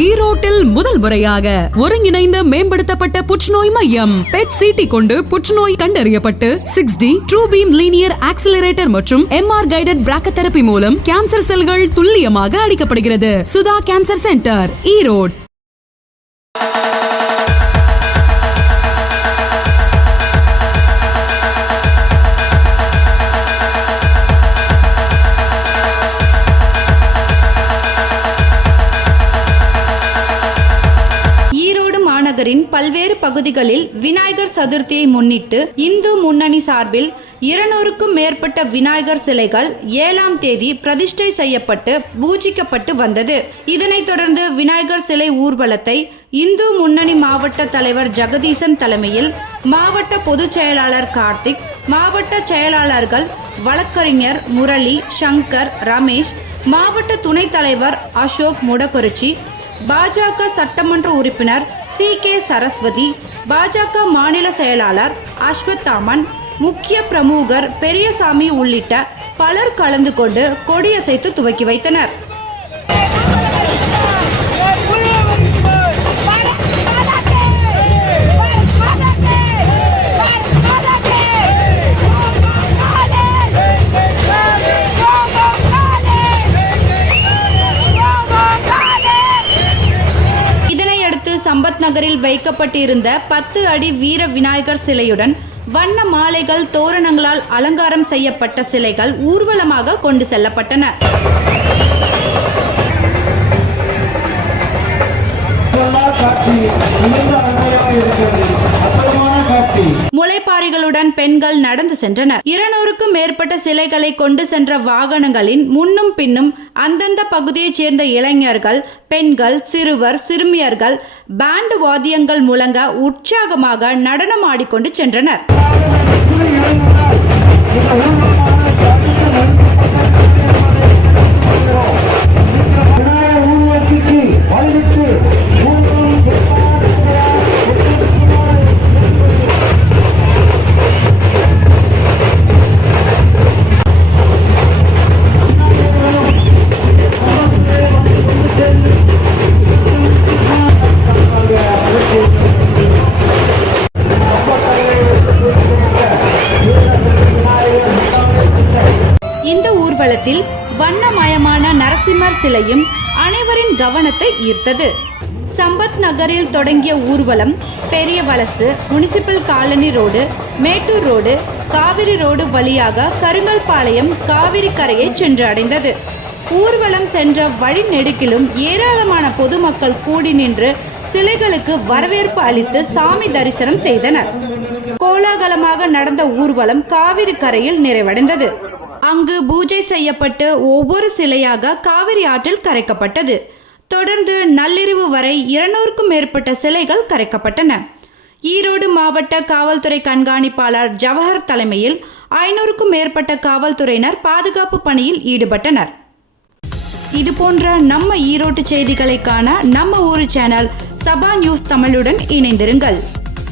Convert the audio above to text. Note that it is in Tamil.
ஈரோட்டில் முதல் முறையாக ஒருங்கிணைந்த மேம்படுத்தப்பட்ட புற்றுநோய் மையம் பெட் சிடி கொண்டு புற்றுநோய் கண்டறியப்பட்டு 6D true beam linear accelerator மற்றும் MR கைடட் பிராக்கோதெரபி மூலம் கேன்சர் செல்கள் துல்லியமாக அழிக்கப்படுகிறது. Sudha cancer centre, Erode. நகரின் பல்வேறு பகுதிகளில் விநாயகர் சதுர்த்தியை முன்னிட்டு இந்து முன்னணி சார்பில் 200க்கும் மேற்பட்ட விநாயகர் சிலைகள் 7ஆம் தேதி பிரதிஷ்டை செய்யப்பட்டு பூஜிக்கப்பட்டு வந்தது. இதனைத் தொடர்ந்து விநாயகர் சிலை ஊர்வலத்தை இந்து முன்னணி மாவட்ட தலைவர் ஜெகதீசன் தலைமையில் மாவட்ட பொதுச் செயலாளர் கார்த்திக், மாவட்ட செயலாளர்கள் வழக்கறிஞர் முரளி, சங்கர், ரமேஷ், மாவட்ட துணைத் தலைவர் அசோக் முடக்குறிச்சி, பாஜக சட்டமன்ற உறுப்பினர் CK சரஸ்வதி, பாஜக மாநில செயலாளர் அஸ்வத்தாமன், முக்கிய பிரமுகர் பெரியசாமி உள்ளிட்ட பலர் கலந்து கொண்டு கொடியசைத்து துவக்கி வைத்தனர். சம்பத் நகரில் வைக்கப்பட்டிருந்த 10 அடி வீர விநாயகர் சிலையுடன் வண்ண மாலைகள், தோரணங்களால் அலங்காரம் செய்யப்பட்ட சிலைகள் ஊர்வலமாக கொண்டு செல்லப்பட்டன. முளைப்பாரிகளுடன் பெண்கள் நடந்து சென்றனர். 200க்கும் மேற்பட்ட சிலைகளை கொண்டு சென்ற வாகனங்களின் முன்னும் பின்னும் அந்தந்த பகுதியைச் சேர்ந்த இளைஞர்கள், பெண்கள், சிறுவர், சிறுமியர்கள் பேண்ட் வாத்தியங்கள் முழங்க உற்சாகமாக நடனம் ஆடிக்கொண்டு சென்றனர். இந்த ஊர்வலத்தில் வண்ணமயமான நரசிம்மர் சிலையும் அனைவரின் கவனத்தை ஈர்த்தது. சம்பத் நகரில் தொடங்கிய ஊர்வலம் Periya Valasu, municipal colony road, Mettur road, Kaveri road வழியாக கருங்கல்பாளையம் காவிரி கரையை சென்று அடைந்தது. ஊர்வலம் சென்ற வழி நெடுக்கிலும் ஏராளமான பொதுமக்கள் கூடி நின்று சிலைகளுக்கு வரவேற்பு அளித்து சாமி தரிசனம் செய்தனர். கோலாகலமாக நடந்த ஊர்வலம் காவிரி கரையில் நிறைவடைந்தது. அங்கு பூஜை செய்யப்பட்டு ஒவ்வொரு சிலையாக காவிரி ஆற்றில் கரைக்கப்பட்டது. தொடர்ந்து நள்ளிரவு வரை 200க்கும் மேற்பட்ட சிலைகள் கரைக்கப்பட்டன. ஈரோடு மாவட்ட காவல்துறை கண்காணிப்பாளர் ஜவஹர் தலைமையில் 500க்கும் மேற்பட்ட காவல்துறையினர் பாதுகாப்பு பணியில் ஈடுபட்டனர். இது போன்ற நம்ம ஈரோட்டு செய்திகளை காண நம்ம ஊர் சேனல் சபா நியூஸ் தமிழுடன் இணைந்திருங்கள்.